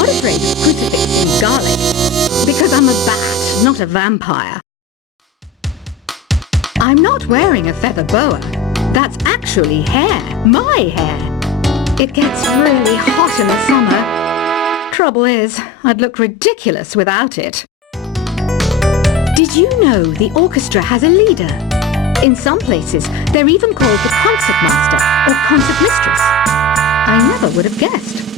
not afraid of crucifix and garlic, because I'm a bat, not a vampire. I'm not wearing a feather boa. That's actually hair, my hair. It gets really hot in the summer. Trouble is, I'd look ridiculous without it. Did you know the orchestra has a leader? In some places, they're even called the concertmaster or concertmistress. I never would have guessed.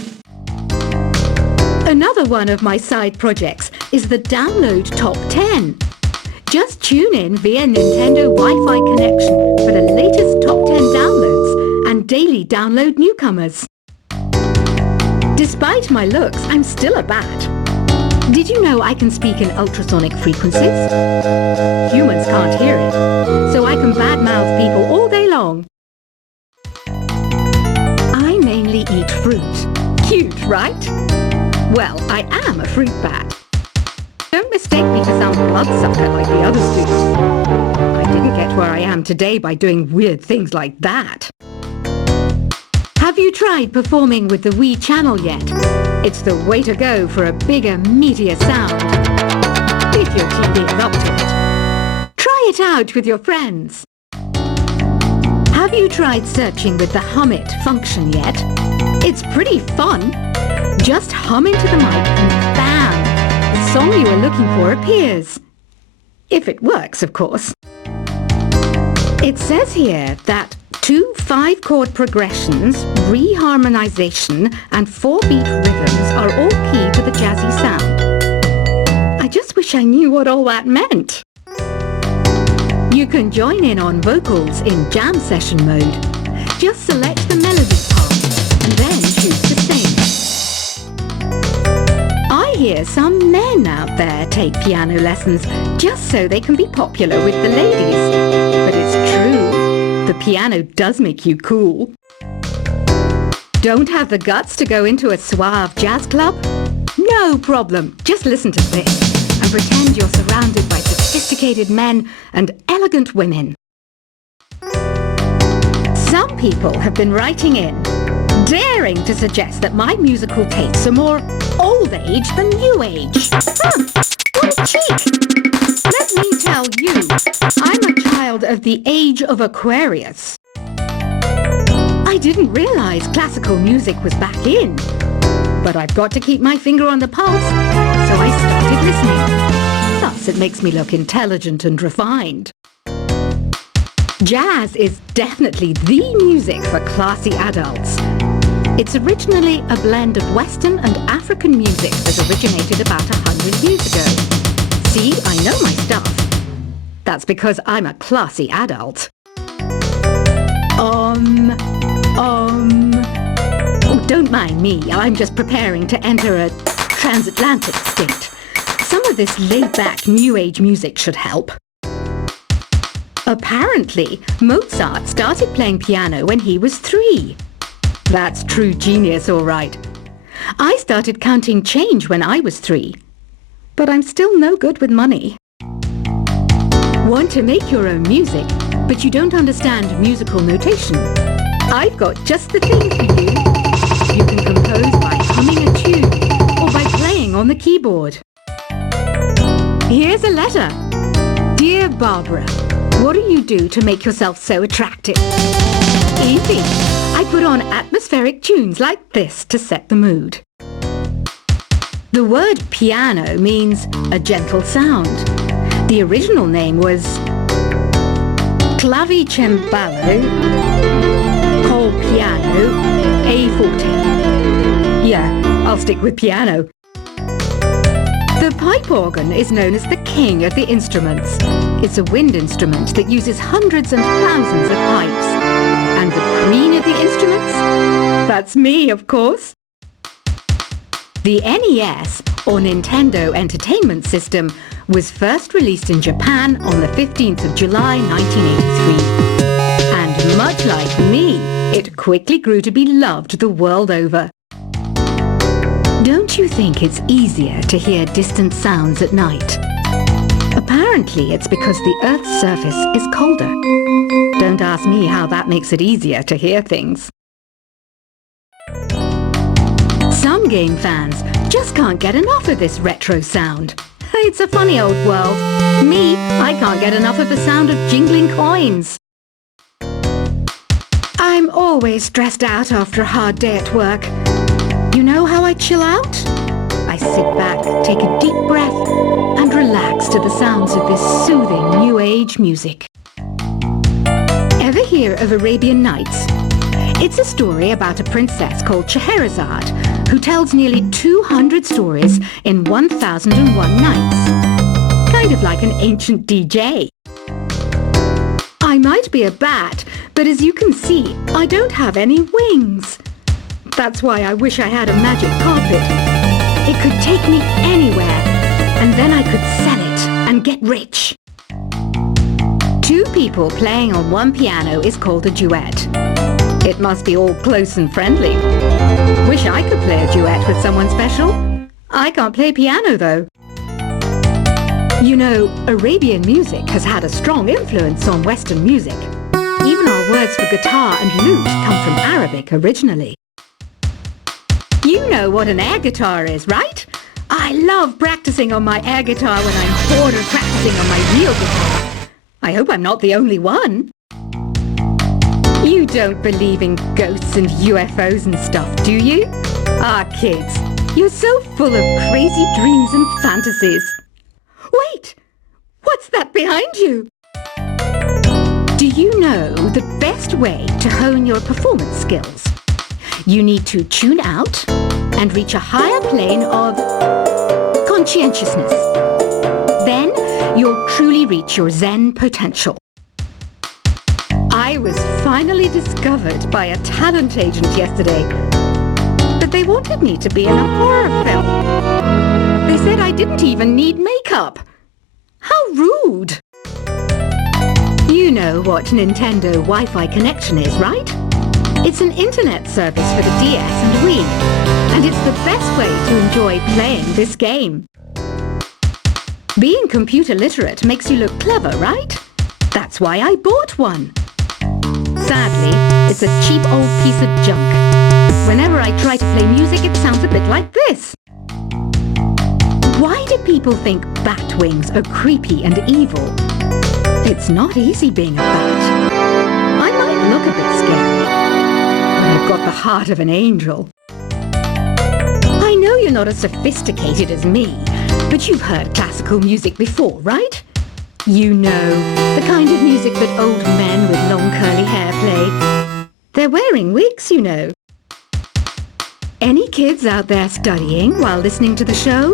Another one of my side projects is the Download Top 10. Just tune in via Nintendo Wi-Fi connection for the latest Top 10 downloads and daily download newcomers. Despite my looks, I'm still a bat. Did you know I can speak in ultrasonic frequencies? Humans can't hear it, so I can badmouth people all day long. I mainly eat fruit. Cute, right? Well, I am a fruit bat. Don't mistake me for some bloodsucker like the others do. I didn't get where I am today by doing weird things like that. Have you tried performing with the Wii channel yet? It's the way to go for a bigger, meatier sound. If your TV is up to it. Try it out with your friends. Have you tried searching with the Hum It function yet? It's pretty fun. Just hum into the mic and bam! The song you are looking for appears. If it works, of course. It says here that 2 5-chord progressions, reharmonization and 4-beat rhythms are all key to the jazzy sound. I just wish I knew what all that meant. You can join in on vocals in jam session mode. Just select the melody part and then choose to sing. I hear some men out there take piano lessons just so they can be popular with the ladies. But it's true, the piano does make you cool. Don't have the guts to go into a suave jazz club? No problem, just listen to this and pretend you're surrounded by sophisticated men and elegant women. Some people have been writing in, daring to suggest that my musical tastes are more old age than new age. What a cheek! Let me tell you, I'm a child of the age of Aquarius. I didn't realize classical music was back in, but I've got to keep my finger on the pulse, so I started listening. Thus, it makes me look intelligent and refined. Jazz is definitely the music for classy adults. It's originally a blend of Western and African music that originated about 100 years ago. See, I know my stuff. That's because I'm a classy adult. Oh, don't mind me. I'm just preparing to enter a transatlantic state. Some of this laid-back New Age music should help. Apparently, Mozart started playing piano when he was 3. That's true genius, all right. I started counting change when I was 3. But I'm still no good with money. Want to make your own music, but you don't understand musical notation? I've got just the thing for you. You can compose by humming a tune or by playing on the keyboard. Here's a letter. Dear Barbara, what do you do to make yourself so attractive? Easy. I put on atmospheric tunes like this to set the mood. The word piano means a gentle sound. The original name was clavicembalo col piano a forte. Yeah, I'll stick with piano. The pipe organ is known as the king of the instruments. It's a wind instrument that uses hundreds and thousands of pipes. And the queen of the instruments? That's me, of course. The NES, or Nintendo Entertainment System, was first released in Japan on the 15th of July 1983. And much like me, it quickly grew to be loved the world over. Don't you think it's easier to hear distant sounds at night? Apparently it's because the Earth's surface is colder. Don't ask me how that makes it easier to hear things. Some some game fans just can't get enough of this retro sound. It's a funny old world. Me, I can't get enough of the sound of jingling coins. I'm always stressed out after a hard day at work. You know how I chill out? I sit back, take a deep breath, and relax to the sounds of this soothing new age music. Ever hear of Arabian Nights? It's a story about a princess called Scheherazade who tells nearly 200 stories in 1001 nights. Kind of like an ancient DJ. I might be a bat, but as you can see, I don't have any wings. That's why I wish I had a magic carpet. It could take me anywhere, and then I could sell it and get rich. Two people playing on one piano is called a duet. It must be all close and friendly. Wish I could play a duet with someone special. I can't play piano though. You know, Arabian music has had a strong influence on Western music. Even our words for guitar and lute come from Arabic originally. You know what an air guitar is, right? I love practicing on my air guitar when I'm bored of practicing on my real guitar. I hope I'm not the only one. You don't believe in ghosts and UFOs and stuff, do you? Ah, kids, you're so full of crazy dreams and fantasies. Wait! What's that behind you? Do you know the best way to hone your performance skills? You need to tune out and reach a higher plane of conscientiousness. Then you'll truly reach your Zen potential. I was finally discovered by a talent agent yesterday, but they wanted me to be in a horror film. They said I didn't even need makeup. How rude! You know what Nintendo Wi-Fi connection is, right? It's an internet service for the DS and Wii, and it's the best way to enjoy playing this game. Being computer literate makes you look clever, right? That's why I bought one. Sadly, it's a cheap old piece of junk. Whenever I try to play music, it sounds a bit like this. Why do people think bat wings are creepy and evil? It's not easy being a bat. I might look a bit scary, but I've got the heart of an angel. I know you're not as sophisticated as me, but you've heard classical music before, right? You know, the kind of music that old men with long curly hair play. They're wearing wigs, you know. Any kids out there studying while listening to the show?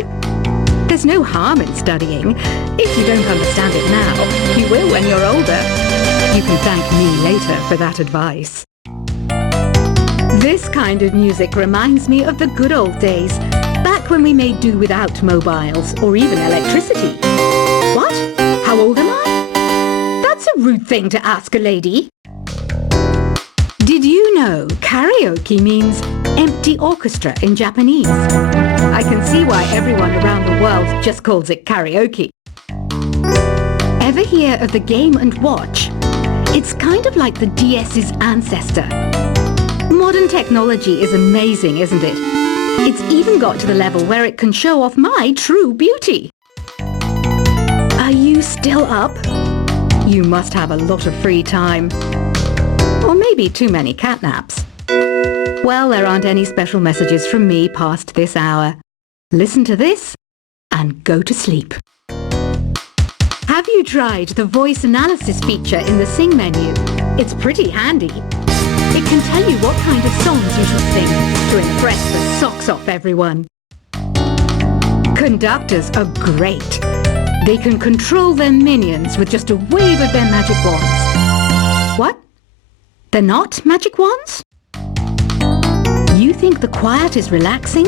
There's no harm in studying. If you don't understand it now, you will when you're older. You can thank me later for that advice. This kind of music reminds me of the good old days, back when we made do without mobiles or even electricity. What? How old am I? That's a rude thing to ask a lady. Did you know karaoke means empty orchestra in Japanese? I can see why everyone around the world just calls it karaoke. Ever hear of the Game & Watch? It's kind of like the DS's ancestor. Modern technology is amazing, isn't it? It's even got to the level where it can show off my true beauty. Are you still up? You must have a lot of free time. Or maybe too many catnaps. Well, there aren't any special messages from me past this hour. Listen to this and go to sleep. Have you tried the voice analysis feature in the Sing menu? It's pretty handy. It can tell you what kind of songs you should sing to impress the socks off everyone. Conductors are great. They can control their minions with just a wave of their magic wands. What? They're not magic wands? You think the quiet is relaxing?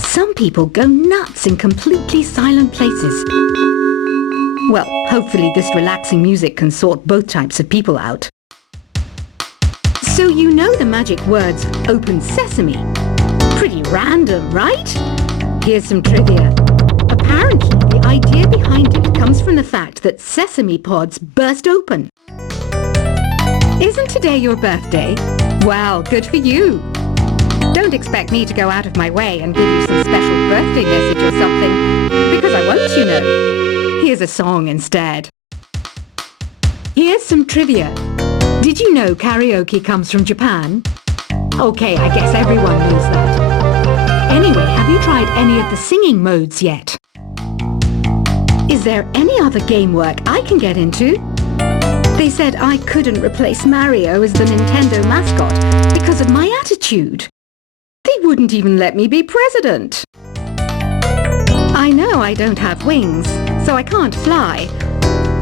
Some people go nuts in completely silent places. Well, hopefully this relaxing music can sort both types of people out. So you know the magic words open sesame. Pretty random, right? Here's some trivia. Apparently, the idea behind it comes from the fact that sesame pods burst open. Isn't today your birthday? Well, good for you. Don't expect me to go out of my way and give you some special birthday message or something, because I won't, you know. Here's a song instead. Here's some trivia. Did you know karaoke comes from Japan? Okay, I guess everyone knows that. Anyway, have you tried any of the singing modes yet? Is there any other game work I can get into? They said I couldn't replace Mario as the Nintendo mascot because of my attitude. They wouldn't even let me be president. I know I don't have wings, so I can't fly.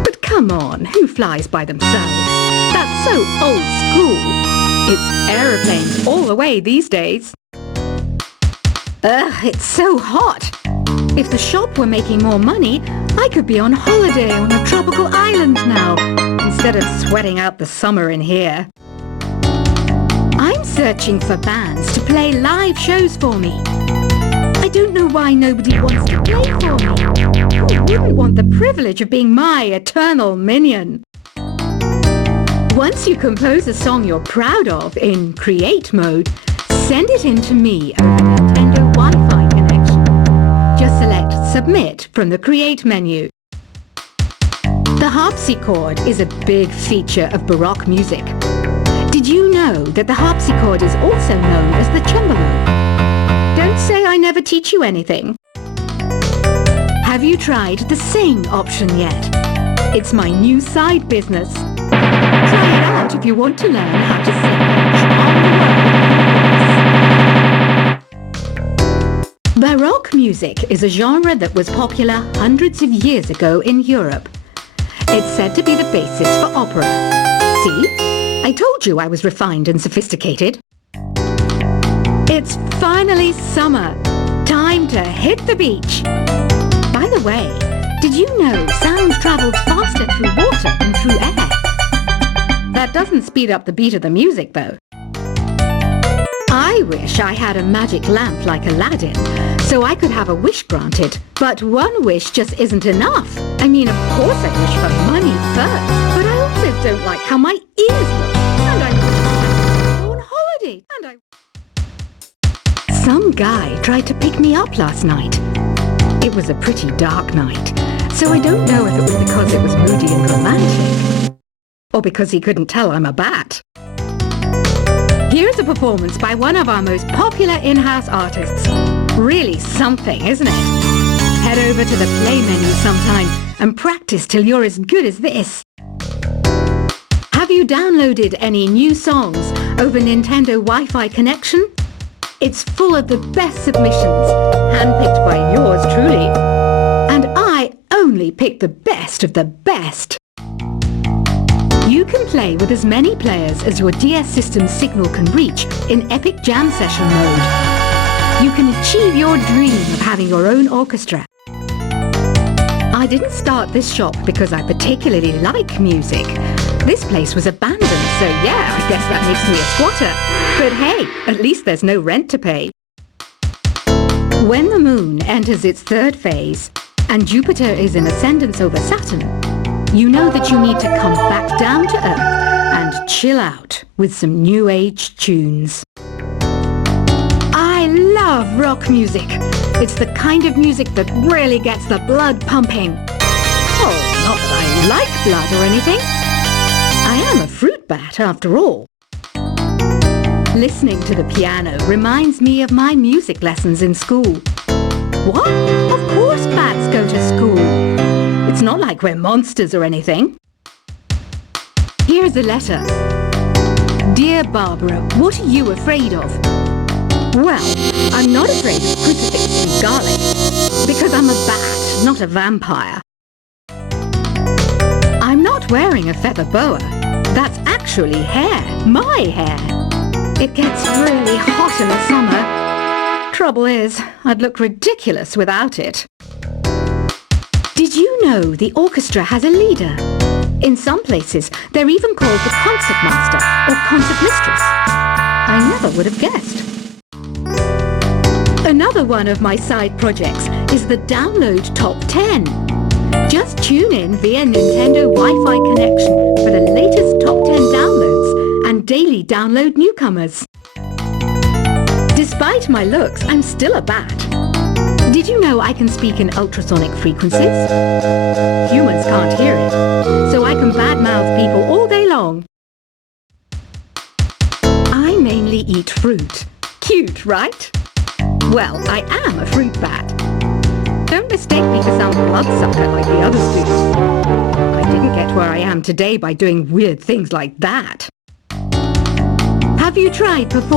But come on, who flies by themselves? That's so old school. It's aeroplanes all the way these days. Ugh, it's so hot. If the shop were making more money, I could be on holiday on a tropical island now, instead of sweating out the summer in here. I'm searching for bands to play live shows for me. I don't know why nobody wants to play for me. Who wouldn't want the privilege of being my eternal minion? Once you compose a song you're proud of in Create mode, send it in to me over Nintendo Wi-Fi connection. Just select Submit from the Create menu. The harpsichord is a big feature of Baroque music. Did you know that the harpsichord is also known as the cembalo? Don't say I never teach you anything. Have you tried the Sing option yet? It's my new side business. Try it out if you want to learn how to sing on the world. Baroque music is a genre that was popular hundreds of years ago in Europe. It's said to be the basis for opera. See? I told you I was refined and sophisticated. It's finally summer. Time to hit the beach. By the way, did you know sound travels faster through water than through air? That doesn't speed up the beat of the music, though. I wish I had a magic lamp like Aladdin, so I could have a wish granted. But one wish just isn't enough. I mean, of course I wish for money first, but I also don't like how my ears look. And I want to go on holiday. Some guy tried to pick me up last night. It was a pretty dark night, so I don't know if it was because it was moody and romantic, or because he couldn't tell I'm a bat. Here's a performance by one of our most popular in-house artists. Really something, isn't it? Head over to the play menu sometime and practice till you're as good as this. Have you downloaded any new songs over Nintendo Wi-Fi connection? It's full of the best submissions, handpicked by yours truly. And I only pick the best of the best. You can play with as many players as your DS system's signal can reach in Epic Jam Session mode. You can achieve your dream of having your own orchestra. I didn't start this shop because I particularly like music. This place was abandoned, so yeah, I guess that makes me a squatter. But hey, at least there's no rent to pay. When the moon enters its third phase and Jupiter is in ascendance over Saturn, you know that you need to come back down to Earth and chill out with some new age tunes. I love rock music. It's the kind of music that really gets the blood pumping. Oh, not that I like blood or anything. I am a fruit bat after all. Listening to the piano reminds me of my music lessons in school. What? Of course bats go to school. It's not like we're monsters or anything. Here's a letter. Dear Barbara, what are you afraid of? Well, I'm not afraid of crucifixes and garlic, because I'm a bat, not a vampire. I'm not wearing a feather boa. That's actually hair, my hair. It gets really hot in the summer. Trouble is, I'd look ridiculous without it. Did you know the orchestra has a leader? In some places, they're even called the concert master or concert mistress. I never would have guessed. Another one of my side projects is the Download Top 10. Just tune in via Nintendo Wi-Fi connection for the latest Top 10 downloads and daily download newcomers. Despite my looks, I'm still a bat. Did you know I can speak in ultrasonic frequencies? Humans can't hear it, so I can badmouth people all day long. I mainly eat fruit. Cute, right? Well, I am a fruit bat. Don't mistake me for some bloodsucker like the others do. I didn't get where I am today by doing weird things like that. Have you tried performing